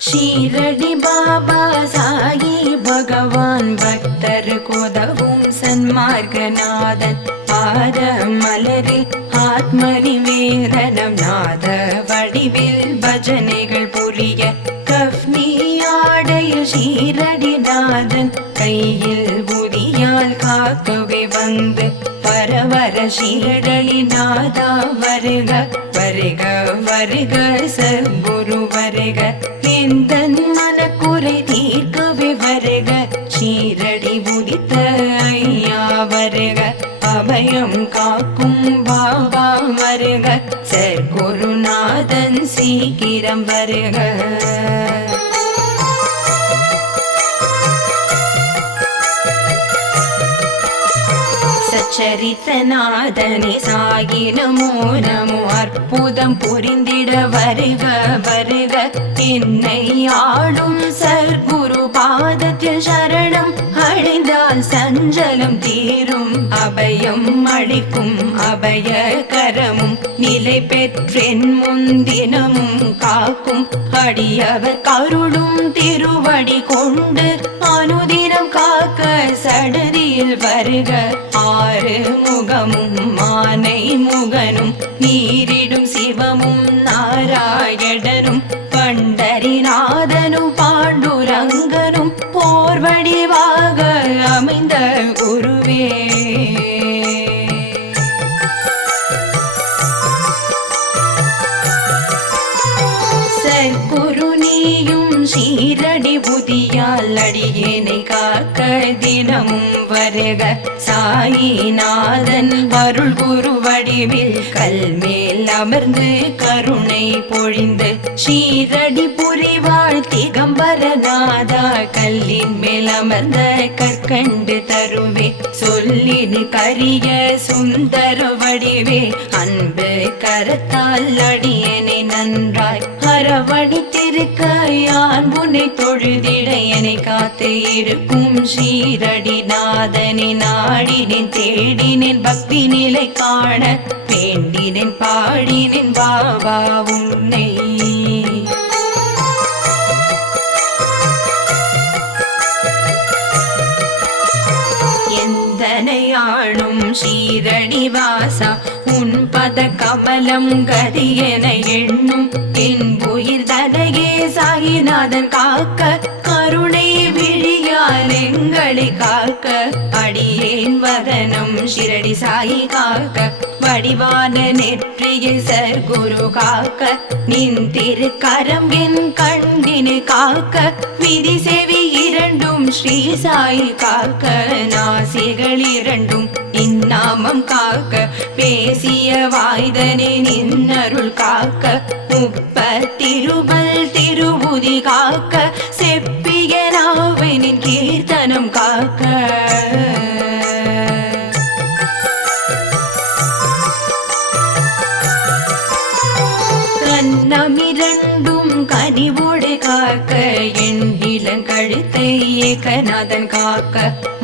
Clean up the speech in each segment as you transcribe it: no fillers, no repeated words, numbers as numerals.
ஷீரடி பாபா சாயி பகவான் பக்தர் கோதவும் சன்மார்கநாதன் பாத மலரில் ஆத்மநிவேதனம் நாத வடிவில் பஜனைகள் புரிய கஃப்னி ஆடையில் ஷீரடிநாதன் கையில் புதியால் காக்கவே வந்து பரவர ஷீரடிநாதா வருக வருக வருக சத்குரு வருக எந்தன் மனக்குறை தீர்க்கவே வருக ஷீரடி உதித்த ஐயா வருக அபயம் காக்கும் பாபா வருக சத்குருநாதன் சீக்கிரம் வருக சச்சரித்தநாதனே சாயி நமோ நமோ அற்புதம் புரிந்திட வருக வருக என்னை ஆளும் சத்குரு பாதத்தில் சரணம் அடைந்தால் சஞ்சலம் தீரும் அபயம் அளிக்கும் அபய கரமும் நிலை பெற்றென் முன்தினமும் காக்கும் அடியவர் கருளும் திருவடி கொண்டு அனுதினம் காக்க சடதியில் வருக ஆறு முகமும் மானை முகனும் நீரிடும் சிவமும் நாராயணனும் பண்டரிநாதனும் பாண்டுரங்கனும் போர் வடிவாக அமைந்த குருவே சத்குரு நீயும் ஷீரடி புதியால் அடியேனை காக்க தினமும் வருக சாயிநாதன் அருள் குரு வடிவில் கல்மேல் அமர்ந்து கருணை பொழிந்து ஷீரடி புரிவாழ் திகம்பரநாதா கல்லின் மேல் அமர்ந்த கற்கண்டு தருவே சொல்லினு கரிய சுந்தர வடிவே அன்பு கரத்தால் அடியனை நன்றாய் அரவணைத்திருக்க யான் உன்னை தொழுதிட என்னை காத்து இருக்கும் ஷீரடிநாதனை நாடினேன் தேடினேன் பக்தி நிலை காண வேண்டினேன் பாடினேன் பாபா உன்னை எந்தனையாளும் ஷீரடி வாசா உன் பத கமலம் கதி என எண்ணும் என் உயிர் தனையே சாயிநாதன் காக்க கருணை விழியால் எங்களை காக்க அடியேன் வதனம் ஷிரடி சாயி காக்க வடிவான நெற்றியில் சர்க்குரு காக்க நின் திருக்கரம் என் கண்ணினு காக்க விதி செவி இரண்டும் ஸ்ரீ சாயி காக்க நாசிகள் இரண்டும் இந்நாமம் காக்க பேசிய வாய்தனே நின்னருள் காக்க முப்பத்திருபல் திருபுதி காக்க செப்பிய நாவினின் கீர்த்தனம் காக்க கண்ணமிரண்டும் கனிவோடு காக்க என் இளங்கழுத்தை ஏகநாதன் காக்க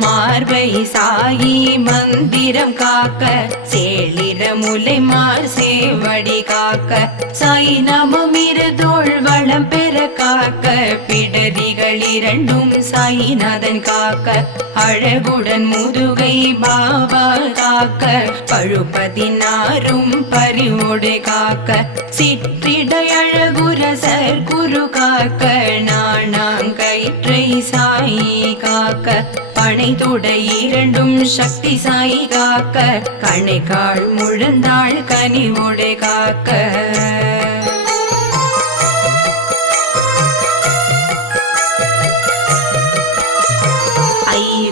மார்பை சாயி மந்திரம் காக்க சேளிர முலை மார் சேவடி காக்க சாய் நமம் இருதோள் வளம் பெற காக்க பிடரிகள் இரண்டும் சாயிநாதன் காக்க அழகுடன் முதுகை பாபா காக்க பழுப்பதினாரும் பறிவோடு காக்க சிற்றிடை அழகுர சர்க்குரு காக்க நாணாங்கயிற்றை சாயி காக்க பனை துடை இரண்டும் சக்தி சாயி காக்க கணைக்கால் முழந்தாள் கனிவோடு காக்க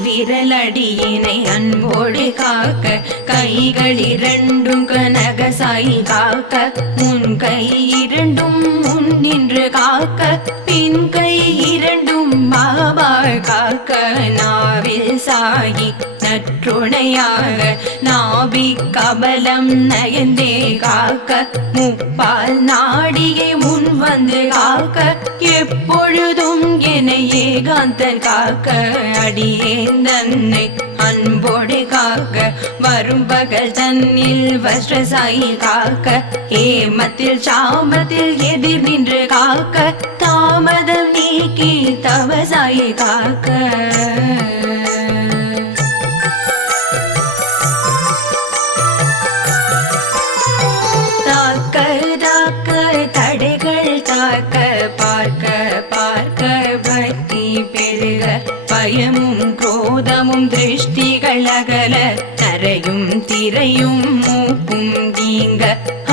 விரலடியினை அன்போடு காக்க கைகள் இரண்டும் கனக சாயி காக்க முன் கை இரண்டும் முன் நின்று காக்க பின் கை இரண்டும் பாபா காக்க நாவில் சாயி நற்றுணையாக நாபி கபலம் நயந்தே காக்க முப்பால் நாடியை முன் வந்து காக்க எப்பொழுதும் என ஏகாந்தன் காக்க அடியேன் தன்னை அன்போடு காக்க வரும் பகல் தன்னில் வஸ்ரசாயி காக்க ஏமத்தில் சாமத்தில் எதிர் நின்று காக்க தாமதம் நீக்கி தவசாயி காக்க தாக்க தாக்க தடைகள் தாக்க பார்க்க பார்க்க பக்தி பெருக பயமும் குரோதமும் திருஷ்டிகள் அகல தரையும் திரையும் மூப்பும் நீங்க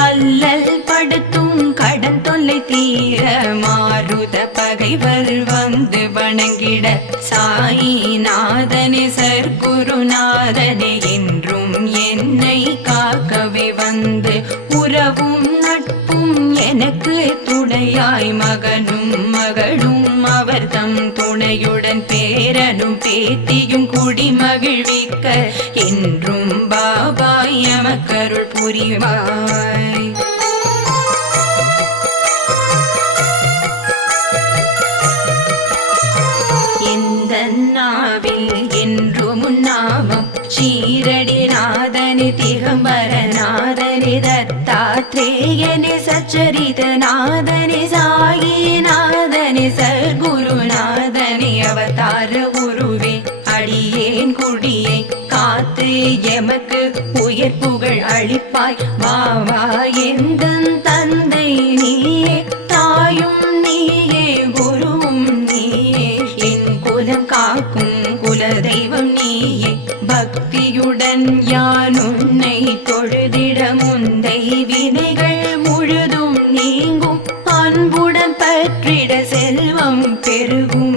அல்லல் படுத்தும் கடன் தொல்லை தீர மாருத பகைவர் வந்து வணங்கிட சாயிநாதனே சர்க்குருநாதனே என்றும் என்னை காக்கவே வந்து உறவும் நட்பும் எனக்கு துணையாய் மகனும் மகளும் அவர் தம் துணையுடன் பேரனும் பேத்தியும் குடி மகிழ்விக்க என்றும் பாபாய் எமக்கருள் புரிவாய். எந்த நாவில் என்றும் நாமம் ஷீரடிநாதனே திகம்பரநாதனே தத்தாத்ரேயனே சச்சரிதநாதனே சாயிநாதனே சர்க்குருநாதனே அவதார உருவே அடியேன் குடியை காத்து எமக்கு உயர் புகழ் அளிப்பாய் வாவா எந்தன் தந்தை நீயே தாயும் நீயே குருவும் நீயே என் குலம் காக்கும் குலதெய்வம் நீயே பக்தியுடன் யான் உன்னை தொழுதிட முந்தை வினைகள் முழுதும் நீங்கும் அன்புடன் பற்றிட செல்வம் பெருகும்.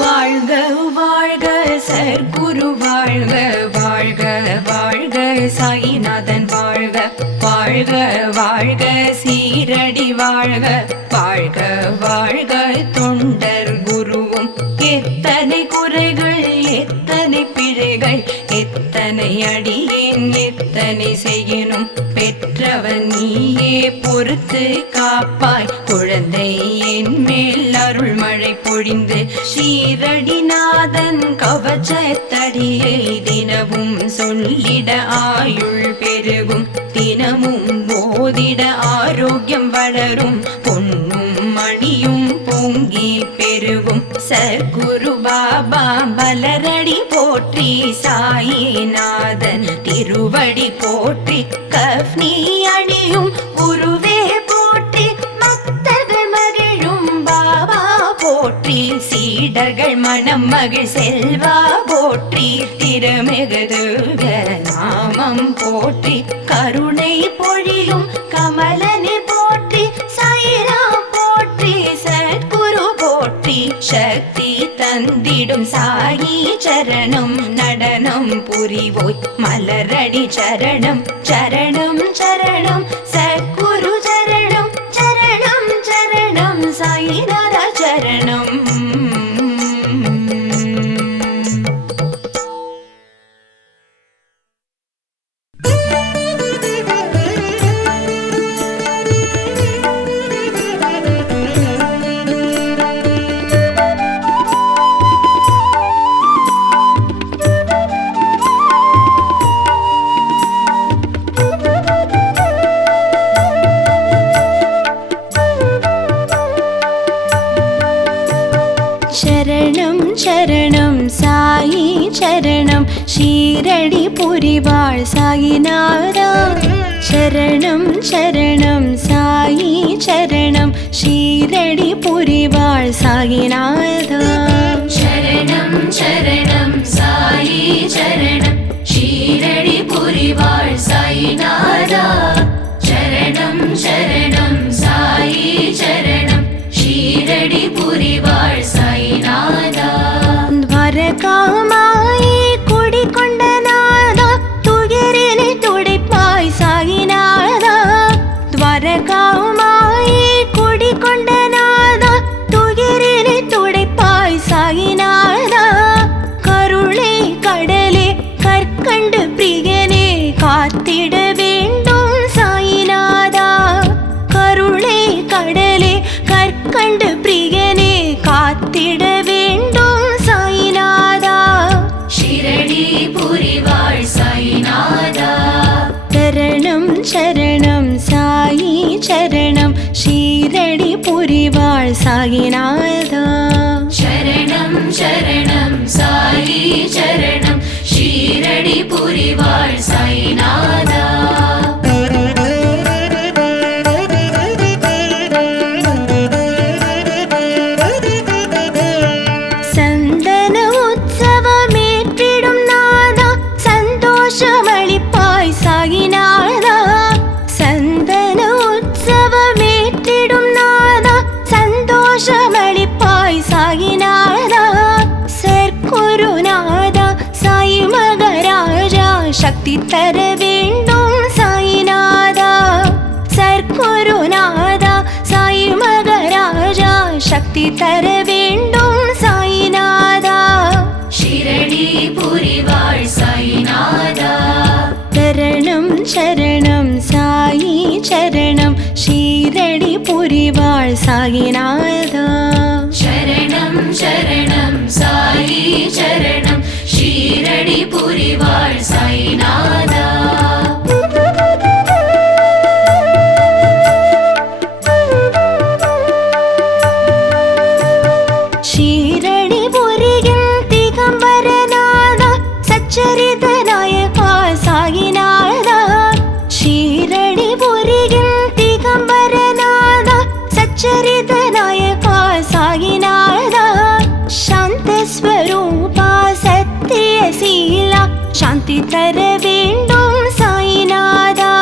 வாழ்க வாழ்க சர்க்குரு வாழ்க வாழ்க வாழ்க சாயிநாதன் வாழ்க வாழ்க வாழ்க சீரடி வாழ்க வாழ்க வாழ்க தொண்டர் குருவும் எத்தனை குறைகள் எத்தனை பிழைகள் எத்தனை அடியேன் எத்தனை செய்யணும் பெற்றவன் நீயே பொறுத்து காப்பாய் குழந்தை என் மேல் அருள் மழை பொழிந்து ஷீரடிநாதன் கவச்சத்தடியை தினமும் சொல்லிட ஆயுள் பெருகும் தினமும் போதிட ஆரோக்கியம் வளரும் பொன்னும் மணியும் பொங்கி பெருகும் சர்க்குரு பாபா பலரடி போற்றி சாயிநாதன் திருவடி போற்றி கஃப்னி அணியும் குருவே போற்றி பக்தர்கள் மகிழும் பாபா போற்றி சீடர்கள் மனம் மகிழ் செல்வா போற்றி திருமிகு நாமம் போற்றி கருணை பொழியும் கமலனை போற்றி சாயிராம் போற்றி சத்குரு போற்றி சக்தி தந்திடும் சாயி சரணம் நடனம் புரிவோய் மலரடி சரணம் சரணம் சரணம் சத்குரு சரணம் சரணம் சரணம் சாயிநாத சரணம். சரணம் சரணம் சாயி சரணம் ஷீரடி புரிவாள் சாயிநாதா சரணம் சரணம் சாயி சரணம் ஷீரடி புரிவாள் சாயிநாதா சரணம் சரணம் சாயி சரணம் ஷீரடி புரிவாள் சாயிநாதா சரணம் சரணம் சாயி சரணம் ஷீரடி புரிவாள் சாயிநாதா துவாரகாமாயே குடிகொண்ட நாதா துயரினை துடைப்பாய் சாயிநாதா துவாரகாமாயே குடிகொண்ட சரணம் சாயி சரணம் ஷீரடி புரிவாள் சாயிநாதா. சரணம் சரணம் சாயி சரணம் ஷீரடி புரிவாள் சாயிநாதா. சந்தன உற்சவமேற்றிடும் நாதா சந்தோஷமளிப்பாய் சாயிநாதா. சந்தன உற்சவமேற்றிடும் நாதா சந்தோஷமளிப்பாய் சாயிநாதா. சர்க்குருநாதா சாயி மகராஜா சக்தி தர வேண்டும் சாயிநாதா. சர்க்குருநாதா சாயி மகராஜா சக்தி தர வேண்டும் சாயிநாதா. ஷீரடி புரிவாள் சாயிநாதா. சரணம் சரணம் சாயி சரணம் ஷீரடி புரிவாள் சாயிநாதா. சரணம் சரணம் சாயி சரணம் ஷீரடி புரிவாள் சாயிநாதா. ஷீரடி புரியும் திகம்பரநாதா சச்சரித நாயகா சாயிநாதா. ஷீரடி புரியும் திகம்பரநாதா சச்சரித நாயகா சாயிநாதா. சாந்த ஸ்வரூபா சத்தியசீலா சாந்தி தர வேண்டும் சாயிநாதா.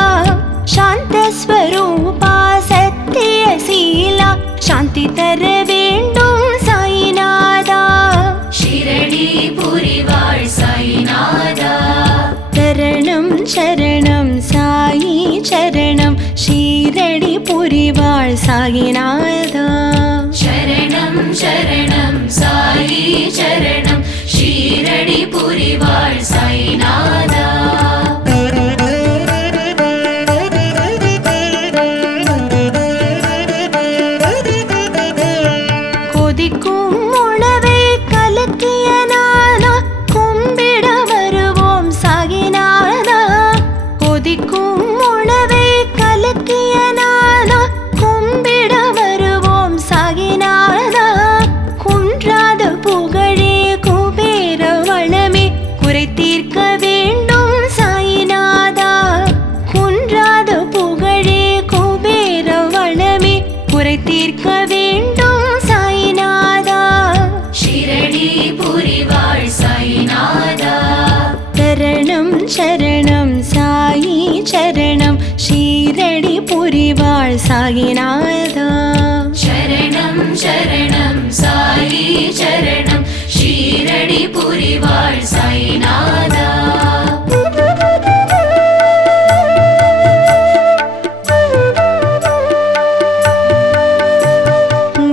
சாந்த ஸ்வரூபா சத்தியசீலா சாந்தி தர வேண்டும் சாயிநாதா. ஷீரடி புரிவாள் சாயிநாதா. சரணம் சரணம் சாயி சரணம் ஷீரடி புரிவாள் சாயிநாதா. சரணம் சரணம் சாயி சரணம் ஷீரடி புரிவாள் சாயிநாதா. கொதிக்கும் உணவை கலக்கிய நாதா கும்பிட வருவோம் சாயிநாதா. கொதிக்கும் உணவை கலக்கிய நாதா கும்பிட வருவோம் சாயிநாதா. குன்றாத புகழே குபேர வளமே குறை தீர்க்க வேண்டும் சாயிநாதா. குன்றாத புகழே குபேர வளமே குறை தீர்க்க வேண்டும் சாயிநாதா. ஷீரடி புரிவாள் சாயிநாதா. சரணம் சரணம் சாயி சரணம் ஷீரடி புரிவாள் சாயிநாதா. சரணம் சரணம் சாயி சரணம் ஷீரடி புரிவாள் சாயிநாதா.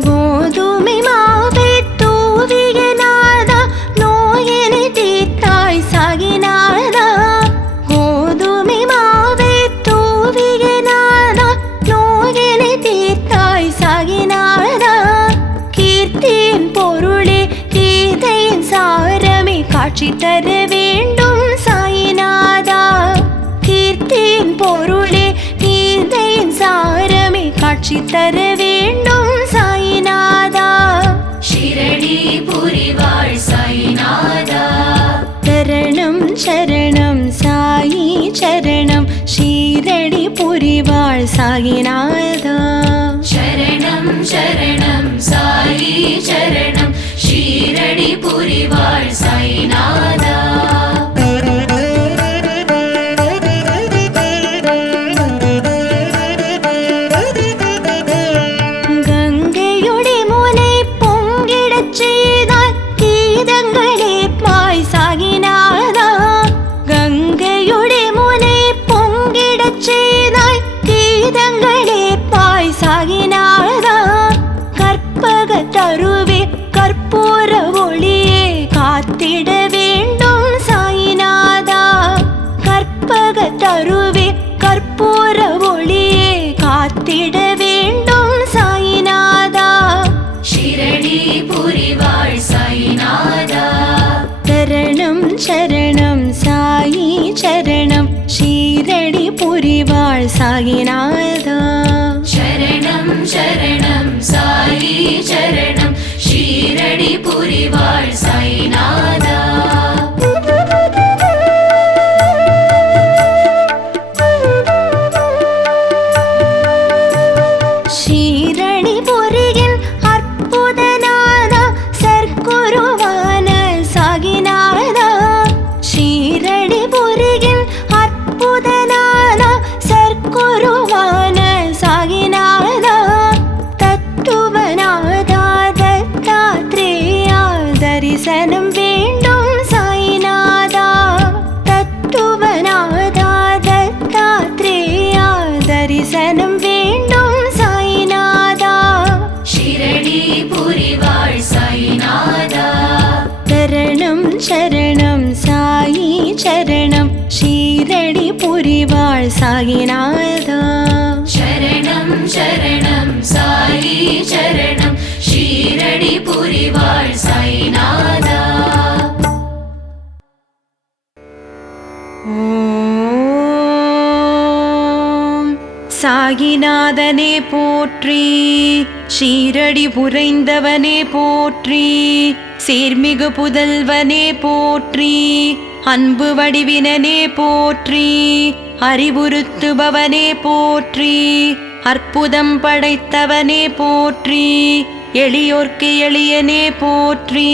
கோதுமை மாவை தூவிய நாதா நோயினை தீர்த்தாய் சாயிநாதா. கோதுமை மாவை தூவிய நாதா நோயினை தீர்த்தாய் சாயிநாதா. கீர்த்தியின் பொருளே கீதையின் சாரமே காட்சி தர வேண்டும் சாயிநாதா. கீர்த்தியின் பொருளே கீதையின் சாரமே காட்சி தர வேண்டும் சாயிநாதா. ஷீரடி புரிவாள் சாயிநாதா. சரணம் சரணம் சாயி சரணம் ஷீரடி புரிவாள் சாயிநாதா. சரணம் சரணம் சாயி சரணம் ஷீரடி புரிவாள் சாயிநாதா. கங்கையுடைய முனை பொங்கிடச் செய்தாய் கீதங்களே பாய் சாயிநாதா. கங்கையுடைய முனை பொங்கிடச் செய்தாய் கீதங்களே பாய் சாயிநாதா. கற்பக தருவே கற்பூர ஒளியே காத்திட வேண்டும் சாயிநாதா. கற்பக தருவே கற்பூர ஒளியே காத்திட வேண்டும் சாயிநாதா. ஷீரடி புரிவாள் சாயிநாதா. சரணம் சரணம் சாயி சரணம் ஷீரடி ஷீரடி புரிவாள் சாயிநாதா. சரணம் சரணம் சாயி சரணம் ஷீரடி புரிவாள் சாயிநாதா. ஷீரடி புரியின் அற்புதநாதா சர்க்குருவான சாயிநாதா. ஷீரடி புரியின் அற்புதநாதா சர்க்குருவான சாயிநாதா. தத்துவநாதா தத்தாத்ரேயா தரிசனம் வேண்டும் சாயிநாதா. தத்துவநாதா தத்தாத்ரேயா தரிசனம் வேண்டும் சாயிநாதா. ஷீரடி புரிவாள் சாயிநாதா. சரணம் சரணம் சாயி சரணம் ஷீரடி புரிவாள் சாயிநாதா. சரணம் சரணம் சாயி சரணம் ஷீரடி புரிவாள் சாயிநாதா. ஓம் சாயிநாதனே போற்றி, ஷீரடி புரைந்தவனே போற்றி, சீர்மிகு புதல்வனே போற்றி, அன்பு வடிவினனே போற்றி, அறிவுறுத்துபவனே போற்றி, அற்புதம் படைத்தவனே போற்றி, எளியோர்க்கு எளியனே போற்றி,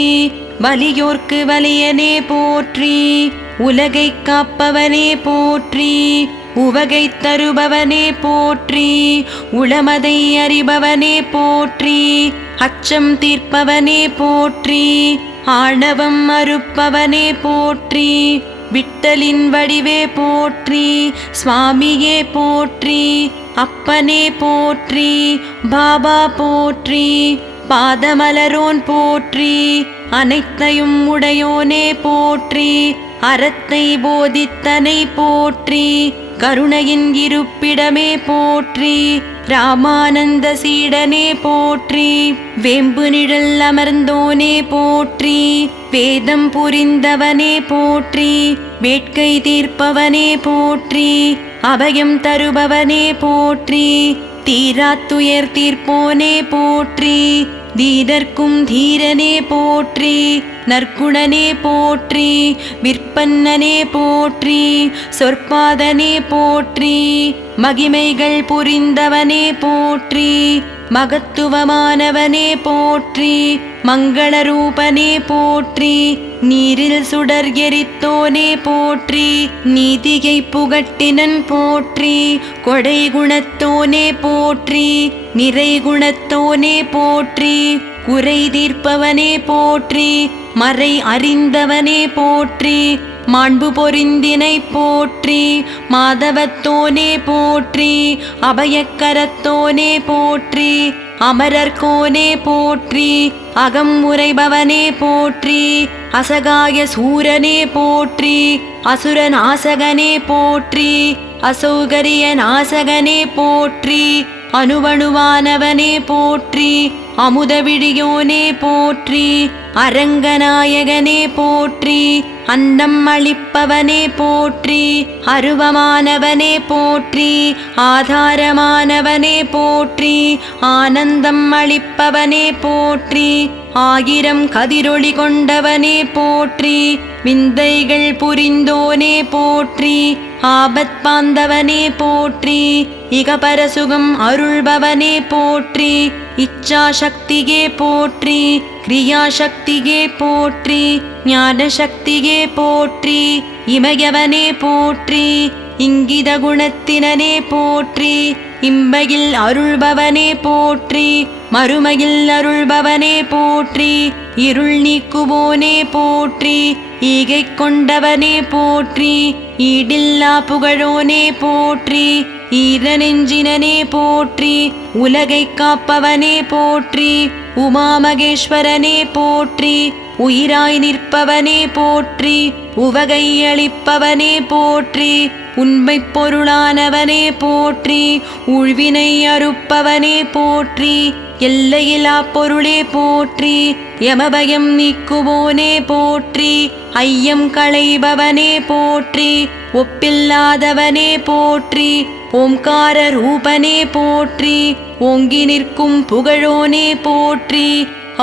வலியோர்க்கு வலியனே போற்றி, உலகை காப்பவனே போற்றி, உவகை தருபவனே போற்றி, உளமதை அறிபவனே போற்றி, அச்சம் தீர்ப்பவனே போற்றி, ஆணவம் அறுப்பவனே போற்றி, விட்டலின் வடிவே போற்றி, சுவாமியே போற்றி, அப்பனே போற்றி, பாபா போற்றி, பாதமலரோன் போற்றி, அனைத்தையும் உடையோனே போற்றி, அறத்தை போதித்தனை போற்றி, கருணையின் இருப்பிடமே போற்றி, ராமானந்த சீடனே போற்றி, வேம்பு நிழல் அமர்ந்தோனே போற்றி, வேதம் புரிந்தவனே போற்றி, வேட்கை தீர்ப்பவனே போற்றி, அபயம் தருபவனே போற்றி, தீராத்துயர் தீர்ப்போனே போற்றி, தீரர்க்கும் தீரனே போற்றி, நற்குணனே போற்றி, விற்பன்னனே போற்றி, சொற்பாதனே போற்றி, மகிமைகள் புரிந்தவனே போற்றி, மகத்துவமானவனே போற்றி, மங்களரூபனே போற்றி, நீரில் சுடர் எரித்தோனே போற்றி, நீதியை புகட்டினன் போற்றி, கொடை குணத்தோனே போற்றி, நிறை குணத்தோனே போற்றி, குறை தீர்ப்பவனே போற்றி, மறை அறிந்தவனே போற்றி, மாண்பு பொருந்தினை போற்றி, மாதவத்தோனே போற்றி, அபயக்கரத்தோனே போற்றி, அமரர்கோனே போற்றி, அகம் உரைபவனே போற்றி, அசகாய சூரனே போற்றி, அசுரநாசகனே போற்றி, அசௌகரிய நாசகனே போற்றி, அணுவணுவானவனே போற்றி, அமுதவிழியோனே போற்றி, அரங்கநாயகனே போற்றி, அன்னம் அளிப்பவனே போற்றி, அருவமானவனே போற்றி, ஆதாரமானவனே போற்றி, ஆனந்தம் அளிப்பவனே போற்றி, ஆயிரம் கதிரொளி கொண்டவனே போற்றி, விந்தைகள் புரிந்தோனே போற்றி, ஆபத் பாந்தவனே போற்றி, இகபரசுகம் அருள்பவனே போற்றி, இச்சா சக்தியே போற்றி, கிரியா சக்தியே போற்றி, ஞான சக்தியே போற்றி, இமயவனே போற்றி, இங்கித குணத்தினனே போற்றி, இம்பையில் அருள்பவனே போற்றி, மறுமையில் அருள்பவனே போற்றி, இருள் நீக்குவோனே போற்றி, ஈகை கொண்டவனே போற்றி, ஈடில்லா புகழோனே போற்றி, ஈரநெஞ்சினனே போற்றி, உலகை காப்பவனே போற்றி, உமாமகேஸ்வரனே போற்றி, உயிராய் நிற்பவனே போற்றி, உவகை அளிப்பவனே போற்றி, உண்மைப் பொருளானவனே போற்றி, உழ்வினை அறுப்பவனே போற்றி, எல்லையிலா பொருளே போற்றி, யமபயம் நீக்குவோனே போற்றி, ஐயம் களைபவனே போற்றி, ஒப்பில்லாதவனே போற்றி. ஓம்கார ரூபனே போற்றி. ஓங்கி நிற்கும் புகழோனே போற்றி.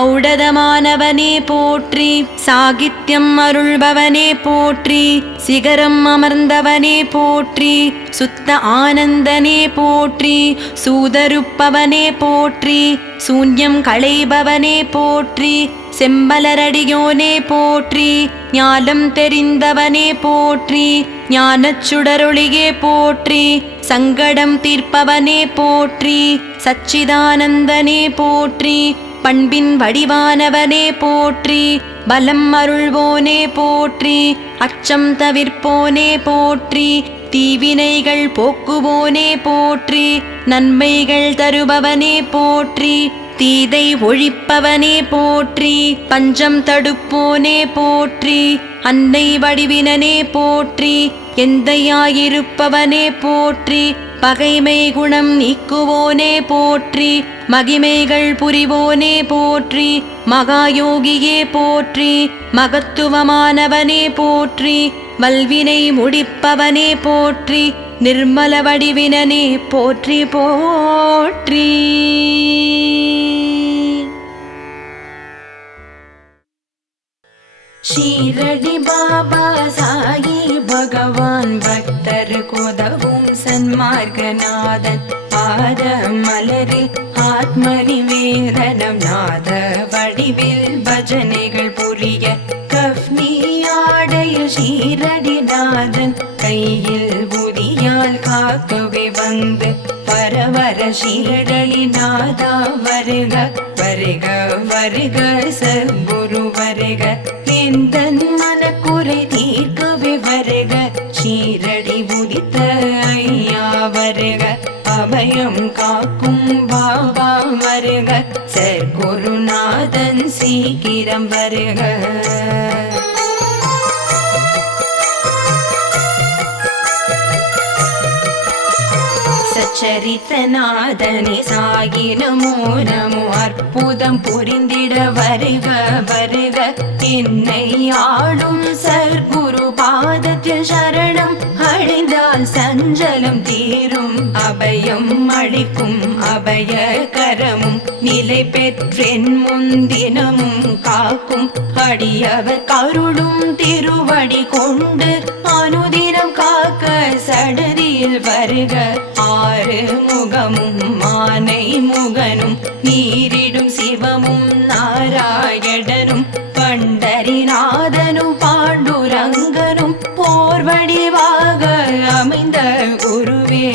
ஔடதமானவனே போற்றி. சாகித்யம் அருள்பவனே போற்றி. சிகரம் அமர்ந்தவனே போற்றி. சுத்த ஆனந்தனே போற்றி. சூதருப்பவனே போற்றி. சூன்யம் களைபவனே போற்றி. செம்பலரடியோனே போற்றி. ஞானம் தெரிந்தவனே போற்றி. ஞானச் சுடரொளியே போற்றி. சங்கடம் தீர்ப்பவனே போற்றி. சச்சிதானந்தனே போற்றி. பண்பின் வடிவானவனே போற்றி. பலம் அருள்வோனே போற்றி. அச்சம் தவிர்ப்போனே போற்றி. தீவினைகள் போக்குவோனே போற்றி. நன்மைகள் தருபவனே போற்றி. தீதை ஒழிப்பவனே போற்றி. பஞ்சம் தடுப்போனே போற்றி. அன்னை வடிவினனே போற்றி. எந்தையாயிருப்பவனே போற்றி. பகைமை குணம் நீக்குவோனே போற்றி. மகிமைகள் புரிவோனே போற்றி. மகாயோகியே போற்றி. மகத்துவமானவனே போற்றி. வல்வினை முடிப்பவனே போற்றி. நிர்மல வடிவினனே போற்றி போற்றி. ஷீரடி பாபா சாயி பகவான் பக்தர் கோதவும் சன்மார்கநாதன் பாத மலரில் ஆத்ம நிவேதனம் நாத வடிவில் பஜனைகள் புரிய கஃப்னி ஆடையில் ஷீரடிநாதன் கையில் புதியால் காக்கவே வந்து பரவர ஷீரடிநாதா வருக வருக வருக சத்குரு வருக எந்தன் மனக்குறை தீர்க்கவே வருக ஷீரடி உதித்த ஐயா வருக அபயம் காக்கும் பாபா வருக சத்குருநாதன் சீக்கிரம் வருக. சச்சரித்தநாதனே சாயி நமோ நமோ அற்புதம் புரிந்திட வருக வருக என்னை ஆளும் சர்க்குரு பாதத்தில் சரணம் அடைந்தால் சஞ்சலம் தீரும் அபயம் அளிக்கும் அபய கரமும் நிலை பெற்றென் முன்தினமும் காக்கும் அடியவர் கருளும் திருவடி கொண்டு அனுதினம் காக்க சடதியில் வருக ஆறு முகமும் மானை முகனும் நீரிடும் சிவமும் நாராயணனும் பண்டரிநாதனும் பாண்டுரங்கனும் போர் வடிவாக அமைந்த குருவே.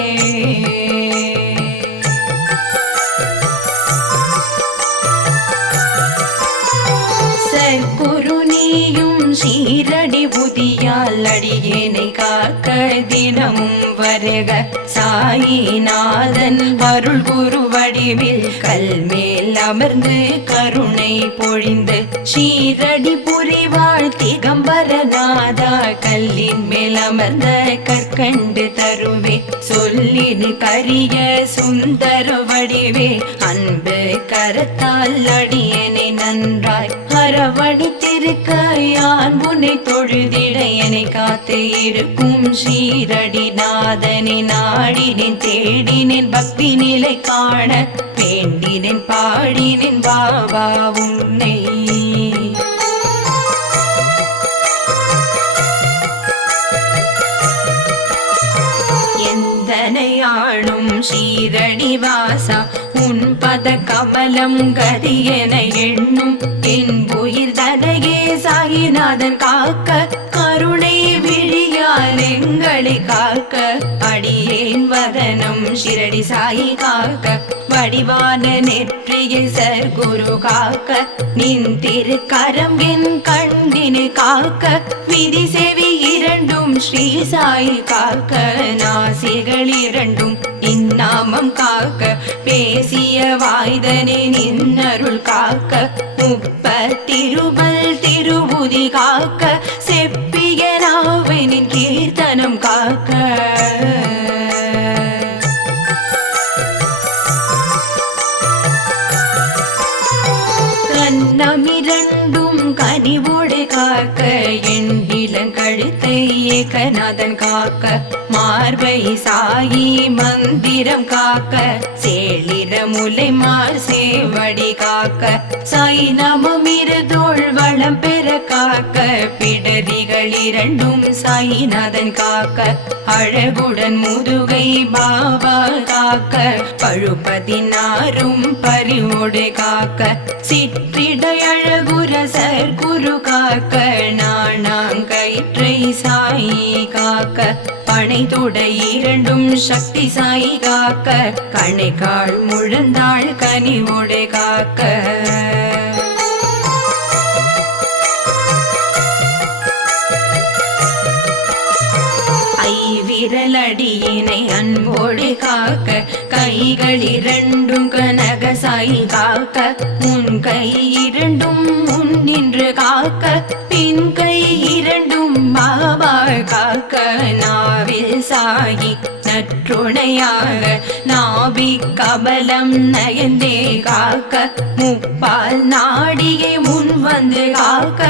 சற்குரு நீயும் ஷீரடி புதியால் அடியேனை காக்க தினமும் வருக சாயிநாதன் அருள் குரு வடிவில் கல்மேல் அமர்ந்து கருணை பொழிந்து ஷீரடி புரிவாழ் திகம்பரநாதா கல்லின் மேல் அமர்ந்த கற்கண்டு தருவே சொல்லின் கரிய சுந்தர வடிவே அன்பு கரத்தால் அடியனை நன்றாய் அரவணைத்திருக்க யான் உன்னை தொழுதிட என்னை காத்து இருக்கும் ஷீரடிநாதனை நாடினேன் தேடினேன் பக்தி நிலை காண வேண்டினேன் பாடினேன் பாபா உன்னை. எந்தனையாளும் ஷீரடி வாசா உன் பத கமலம் கதியென எண்ணும் என் உயிர் தனையே சாயிநாதன் காக்க கருணை விழியால் எங்களை காக்க அடியேன் வதனம் ஷிரடி சாயி காக்க வடிவான நெற்றியை சர்க்குரு காக்க நின் திருக்கரம் என் கண்ணினை காக்க விதி செவி இரண்டும் ஸ்ரீ சாயி காக்க நாசிகள் இரண்டும் இந்நாமம் காக்க பேசிய வாய்தனே நின்னருள் காக்க முப்பத்திருமல் திருபுதி காக்க செப்பிய நாவினின் கீர்த்தனம் காக்க கன்னமிரண்டும் கனிவோடு காக்க என் இளங்கழுத்தை ஏகநாதன் காக்க சாயி மந்திரம் காக்க சேளிர முலைமார் சேவடி காக்க சாய் நமம் இருதோள் வளம் பெற காக்க பிடரிகள் இரண்டும் சாயிநாதன் காக்க அழகுடன் முதுகை பாபா காக்க பழுப்பதினாரும் பரிவோடு காக்க சிற்றிடை அழகுர சர்க்குரு காக்க நாணாங்கயிற்றை சாயி காக்க பனை தொடை இரண்டும் சக்தி சாயி காக்க கணைக்கால் முழந்தாள் கனிவோடு காக்க விரலடியினை அன்போடு காக்க கைகள் இரண்டும் கனக சாயி காக்க முன் கை இரண்டும் முன் நின்று காக்க பின் கை இரண்டும் பாபா காக்க நாவில் சாயி நற்றுணையாக நாபி கபலம் நயந்தே காக்க முப்பால் நாடியை முன் வந்து காக்க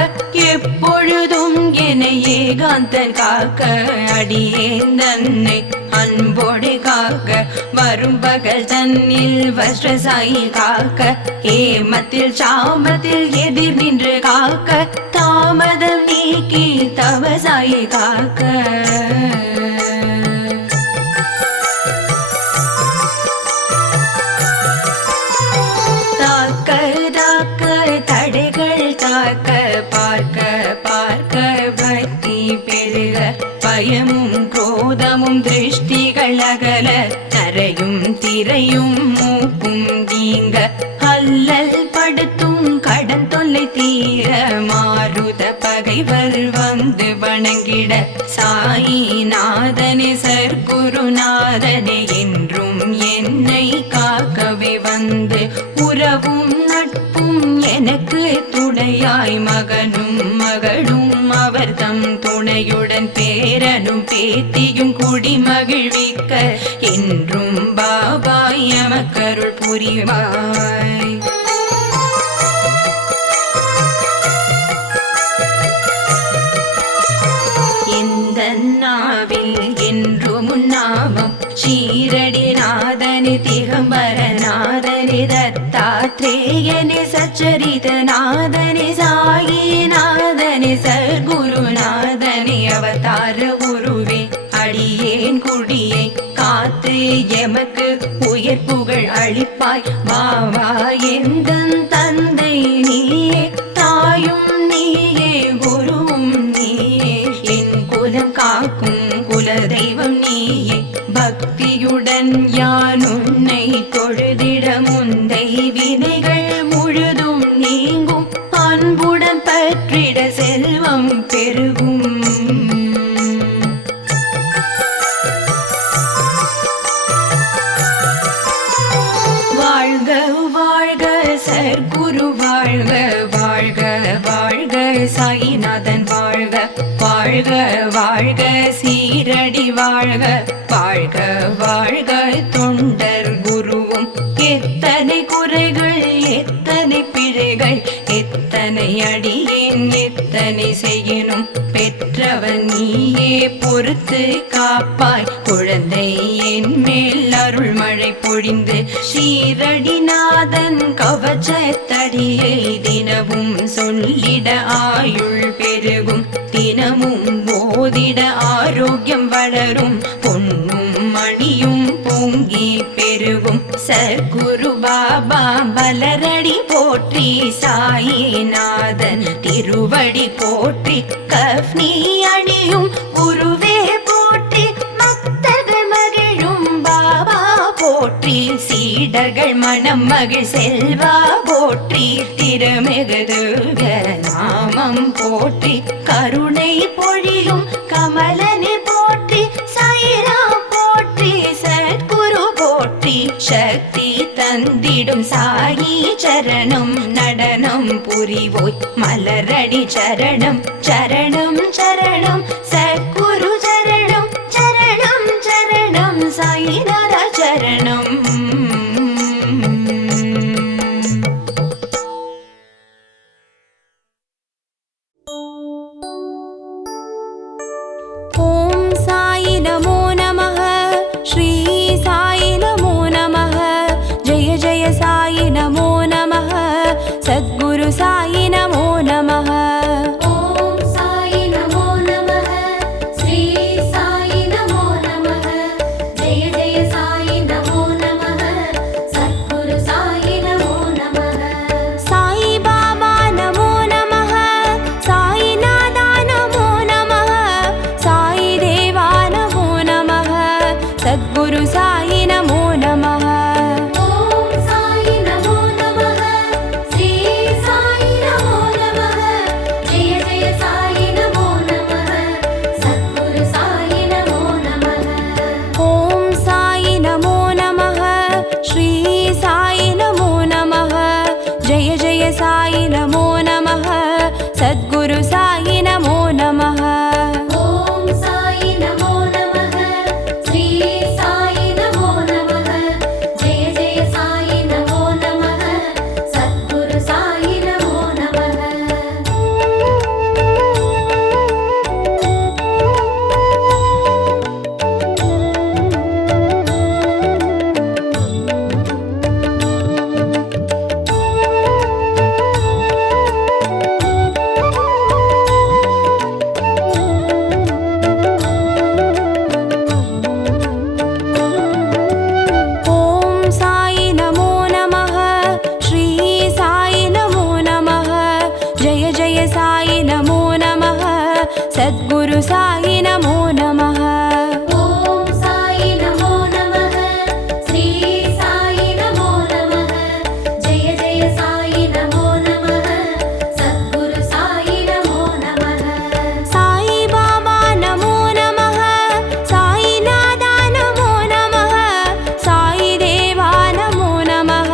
எப்பொழுதும் என ஏகாந்தன் காக்க அடியேன் தன்னை அன்போடு காக்க வரும் பகல் தன்னில் வஸ்ரசாயி காக்க ஏமத்தில் சாமத்தில் எதிர் நின்று காக்க தாமதம் நீக்கி தவசாயி காக்க தடைகள் தாக்க பார்க்க பார்க்க பக்தி பெருக பயமும் குரோதமும் திருஷ்டிகள் அகல தரையும் திரையும் மூக்கும் நீங்க அல்லல் படுத்தும் கடன் தொல்லை தீர மாருத பகைவர் வந்து வணங்கிட சாயிநாதனே சர்க்குருநாதனே என்றும் என்னை காக்கவே வந்து உறவும் நட்பும் எனக்கு துணையாய் மகனும் மகளும் அவர் தம் துணையுடன் பேரனும் பேத்தியும் குடி மகிழ்விக்க என்றும் பாபாய் எமக்கருள் புரிவாய். இந்த நாவில் என்றும் நாமம் ஷீரடி நாதனி திகம்பர நாதனி தத்தாத்ரேயனி சச்சரித நாதனி சாயி நாதனி சர்க்குருநாதனி அவதார குருவே அடியேன் குடியை காத்து எமக்கு உயர் புகழ் அளிப்பாய் பாவா எந்தன் தந்தை நீயே தாயும் நீயே குருவும் நீயே என் குலம் காக்கும் குலதெய்வம் நீயே பக்தியுடன் யான் உன்னை தொழுதிட முந்தை வினைகள் முழுதும் நீங்கும் அன்புடன் பற்றிட செல்வம் பெருகும். வாழ்க வாழ்க சர்க்குரு வாழ்க வாழ்க வாழ்க சாயிநாதன் வாழ்க வாழ்க வாழ்க சீரடி வாழ்க வாழ்க வாழ்க தொண்டர் குருவும் எத்தனை குறைகள் எத்தனை பிழைகள் எத்தனை அடியேன் எத்தனை செய்யணும் பெற்றவன் நீயே பொறுத்து காப்பாய் குழந்தை என் மேல் அருள் மழை பொழிந்து ஷீரடிநாதன் கவச்சத்தடியை தினமும் சொல்லிட ஆயுள் பெருகும் தினமும் போதிட ஆரோக்கியம் வளரும் பொன்னும் மணியும் பொங்கி பெருகும் சர்க்குரு பாபா பலரடி போற்றி சாயிநாதன் திருவடி போற்றி கஃப்னி அணியும் குருவே போற்றி பக்தர்கள் மகிழும் பாபா போற்றி சீடர்கள் மனம் மகிழ் செல்வா போற்றி திருமிகுதுக நாமம் போற்றி கருணை பொழியும் கமலனை போற்றி சாயிராம் போற்றி சத்குரு போற்றி சக்தி தந்திடும் சாயி சரணம் நடனம் புரிவோய் மலரடி சரணம் சரணம் சரணம் சத்குரு சரணம் சரணம் சரணம் சாயிநாத சரணம். ஓம் சாயி நமோ நமः. ஸ்ரீ सद्गुरु साई नमो नमः। ॐ साई नमो नमः, श्री साई नमो नमः, जय जय साई नमो नमः, सद्गुरु साई नमो नमः। ॐ साई नमो नमः, श्री साई नमो नमः, जय जय साई नमो नमः, सद्गुरु साई नमो नमः। ॐ साई नमो नमः, श्री साई नमो नमः, जय जय साई नमो नमः, सद्गुरु साई नमो नमः। ॐ साई नमो नमः, श्री साई नमो नमः, जय जय साई नमो नमः, सद्गुरु साई नमो नमः। ॐ साई नमो नमः, श्री साई नमो नमः, जय जय साई नमो नमः, सद्गुरु साई नमो नमः। साई बाबा नमो नमः, साई नादा नमो नमः, साई देवा नमो नमः,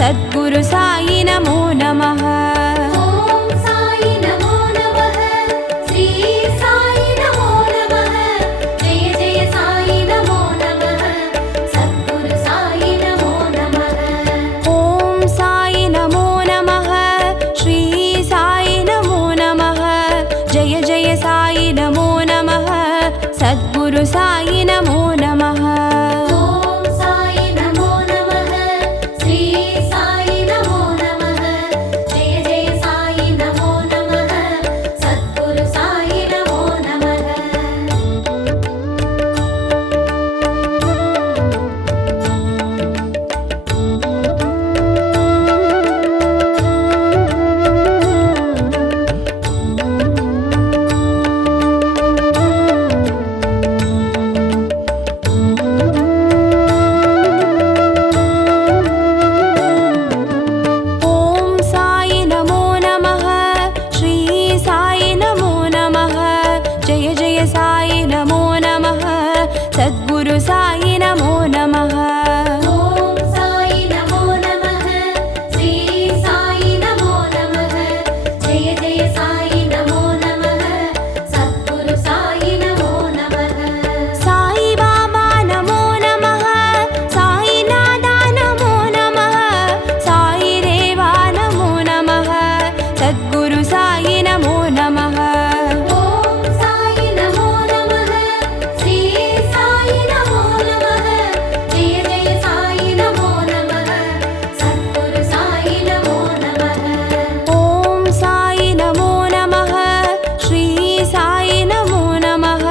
सद्गुरु साई नमो नमः। ॐ साई नमो नमः, श्री साई नमो नमः, जय जय साई नमो नमः, सद्गुरु साई नमो नमः। ॐ साई नमो नमः, श्री साई नमो नमः, जय जय साई नमो नमः, सद्गुरु साई नमो नमः। ॐ साई नमो नमः, श्री साई नमो नमः, जय जय साई नमो नमः, सद्गुरु साई नमो नमः। ॐ साई नमो नमः, श्री साई नमो नमः, जय जय साई नमो नमः, सद्गुरु साई नमो नमः। ॐ साई नमो नमः, श्री साई नमो नमः, जय जय साई नमो नमः, सद्गुरु साई नमो नमः। साई बाबा नमो नमः, साई नादा नमो नमः, साई देवा नमो नमः, सद्गुरु साई नमो नमः। ॐ साई नमो नमः, श्री साई नमो नमः, जय जय साई नमो नमः, सद्गुरु साई नमो नमः। ॐ साई नमो नमः, श्री साई नमो नमः,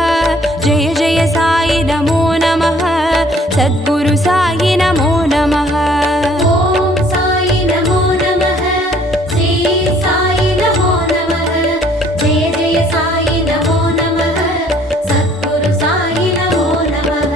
जय जय साई नमो नमः, सद्गुरु साई नमो नमः। ॐ साई नमो नमः, श्री साई नमो नमः, जय जय साई नमो नमः, सद्गुरु साई नमो नमः।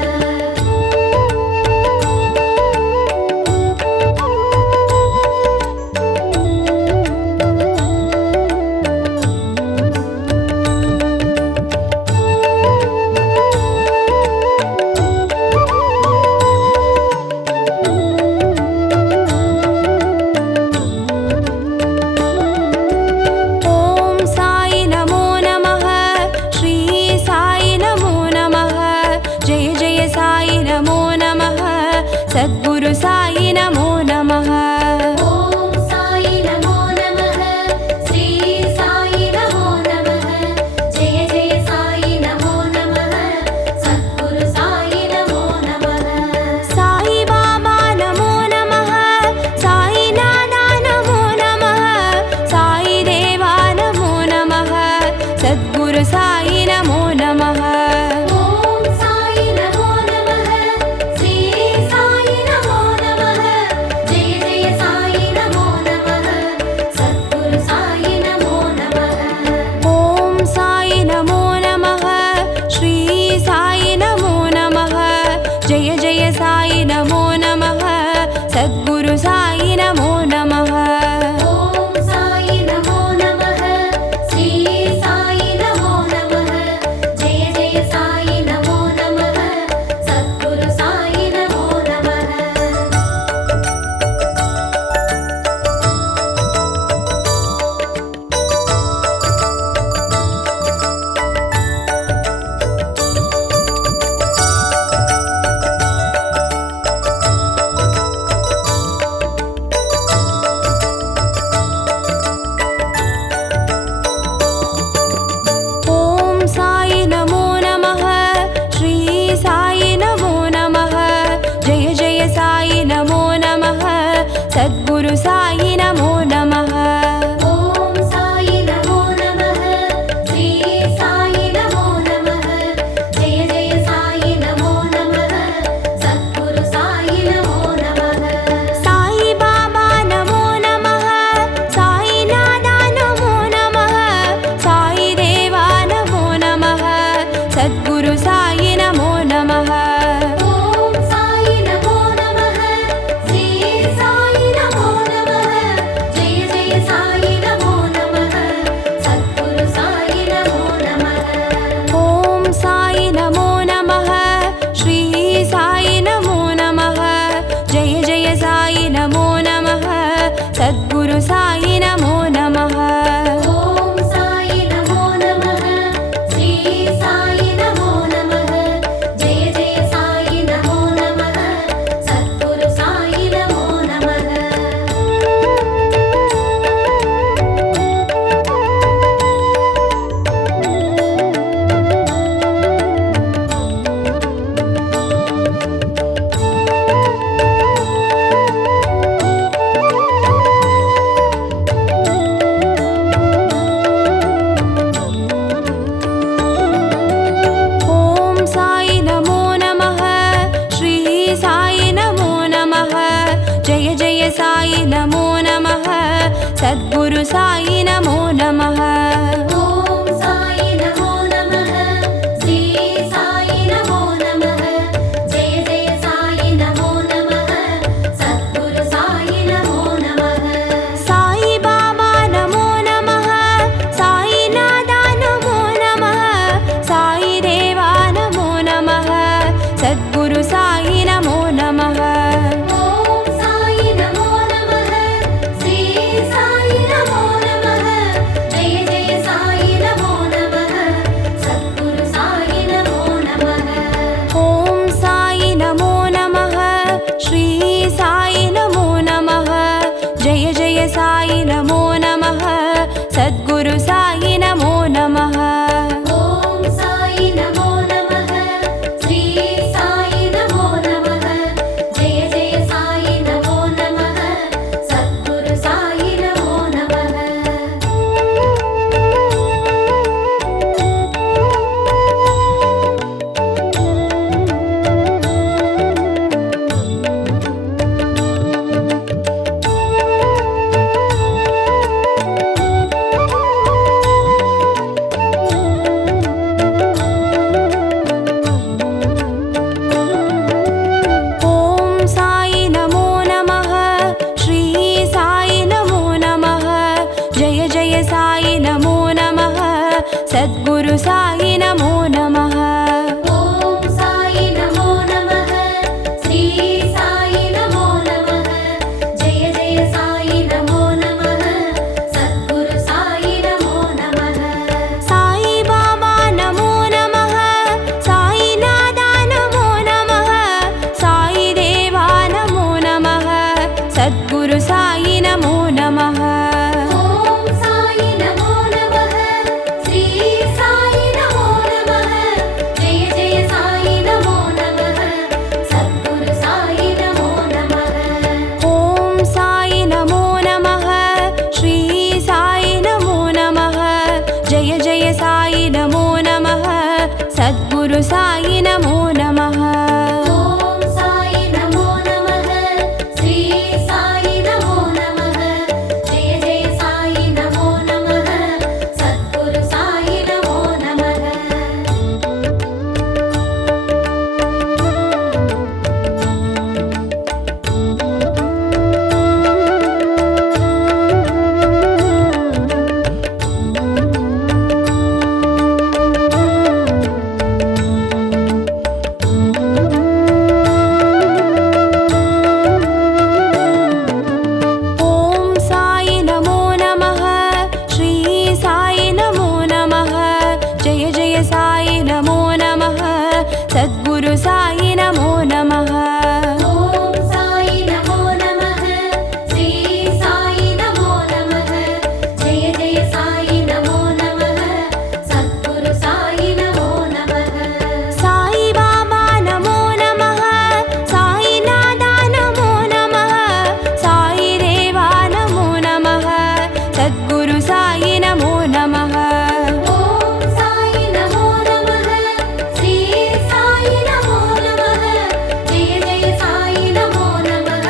साई नमो नमः। ॐ साई नमो नमः, श्री साई नमो नमः, जय जय साई नमो नमः, सद्गुरु साई नमो नमः। साई बाबा नमो नमः, साई नादा नमो नमः, साई देवा नमो नमः, सद्गुरु साई नमो नमः। ॐ साई नमो नमः, श्री साई नमो नमः, जय जय साई नमो नमः, सद्गुरु साई नमो नमः। ॐ साई नमो नमः, श्री साई नमो नमः, जय जय साई नमो नमः, सद्गुरु साई नमो नमः। ॐ साई नमो नमः, श्री साई नमो नमः, जय जय साई नमो नमः, सद्गुरु साई नमो नमः। ॐ साई नमो नमः, श्री साई नमो नमः, जय जय साई नमो नमः, सद्गुरु साई नमो नमः। ॐ साई नमो नमः, श्री साई नमो नमः, जय जय साई नमो नमः, सद्गुरु साई नमो नमः। साई बाबा नमो नमः, साई नादा नमो नमः, साई देवा नमो नमः, सद्गुरु साई नमो नमः। ॐ साई नमो नमः, श्री साई नमो नमः, जय जय साई नमो नमः, सद्गुरु साई नमो नमः। ॐ साई नमो नमः, श्री साई नमो नमः, जय जय साई नमो नमः, सद्गुरु साई नमो नमः। ॐ साई नमो नमः, श्री साई नमो नमः, जय जय साई नमो नमः, सद्गुरु साई नमो नमः। ॐ साई नमो नमः, श्री साई नमो नमः, जय जय साई नमो नमः, सद्गुरु साई नमो नमः। ॐ साई नमो नमः, श्री साई नमो नमः, जय जय साई नमो नमः, सद्गुरु साई नमो नमः। साई बाबा नमो नमः, साई नादा नमो नमः, साई देवा नमो नमः, सद्गुरु साई नमो नमः। ॐ साई नमो नमः, श्री साई नमो नमः, जय जय साई नमो नमः,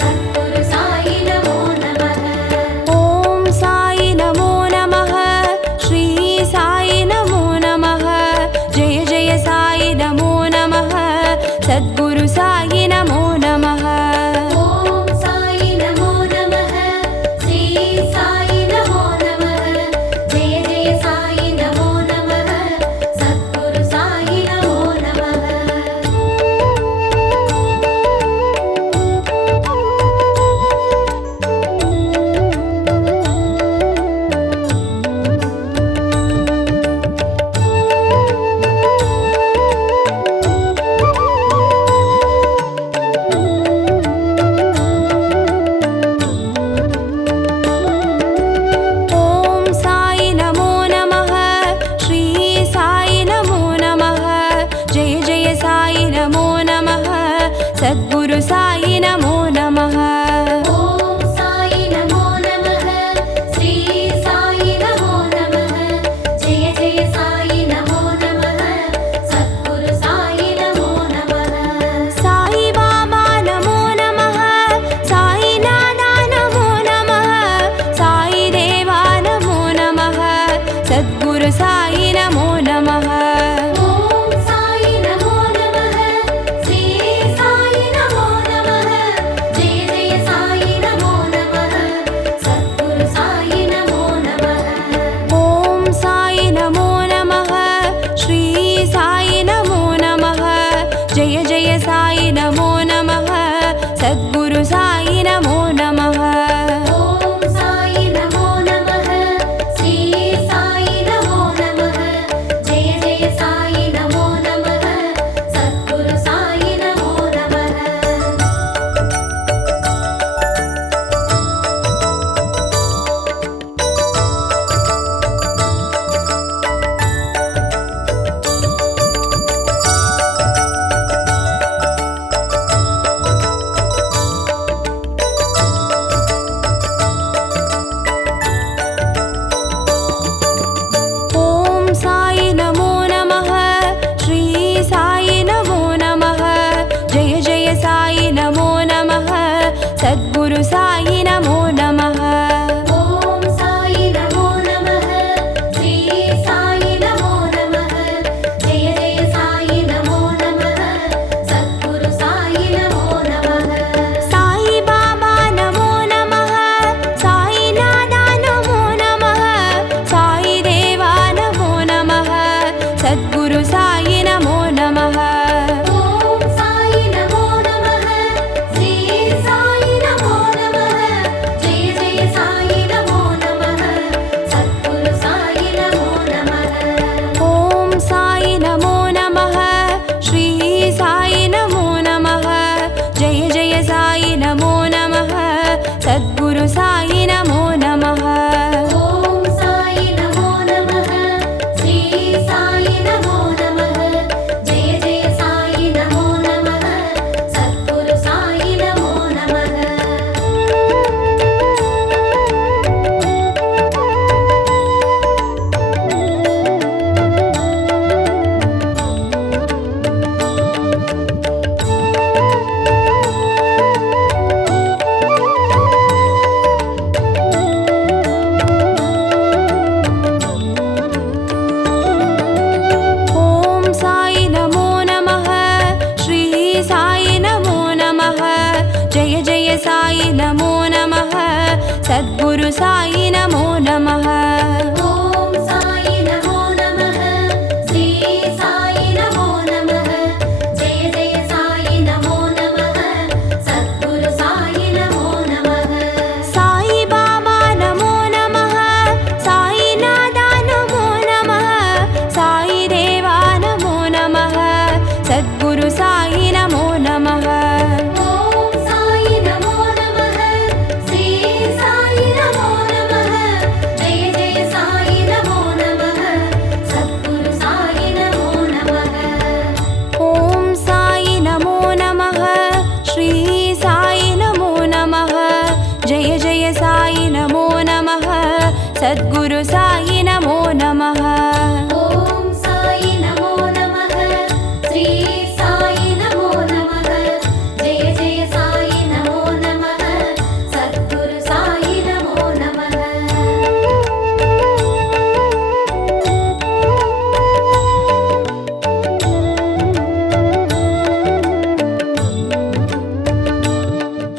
सद्गुरु साई नमो नमः। ॐ साई नमो नमः, श्री साई नमो नमः, जय जय साई नमो नमः, सद्गुरु साई नमो नमः। ॐ साई नमो नमः, श्री साई नमो नमः, जय जय साई नमो नमः, सद्गुरु साई नमो नमः। ॐ साई नमो नमः, श्री साई नमो नमः, जय जय साई नमो नमः, सद्गुरु साई नमो नमः। ॐ साई नमो नमः, श्री साई नमो नमः, जय जय साई नमो नमः, सद्गुरु साई नमो नमः। साई बाबा नमो नमः, साई नादा नमो नमः, साई सद्गुरु साई नमो नमः। ॐ साई नमो नमः श्री साई नमो नमः जय जय साई नमो नमः सद्गुरु साई नमो नमः। साई बाबा नमो नमः साई नादा नमो नमः साई देवा नमो नमः सद्गुरु साई नमो नमः। ॐ साई नमो नमः श्री साई नमो नमः जय जय साई नमो नमः सद्गुरु साई नमो नमः। ॐ साई नमो नमः श्री साई नमो नमः जय जय साई नमो नमः सद्गुरु साई नमो नमः। ॐ साई नमो नमः श्री साई नमो नमः जय जय साई नमो नमः सद्गुरु साई नमो नमः। ॐ साई नमो नमः श्री साई नमो नमः जय जय साई नमो नमः सद्गुरु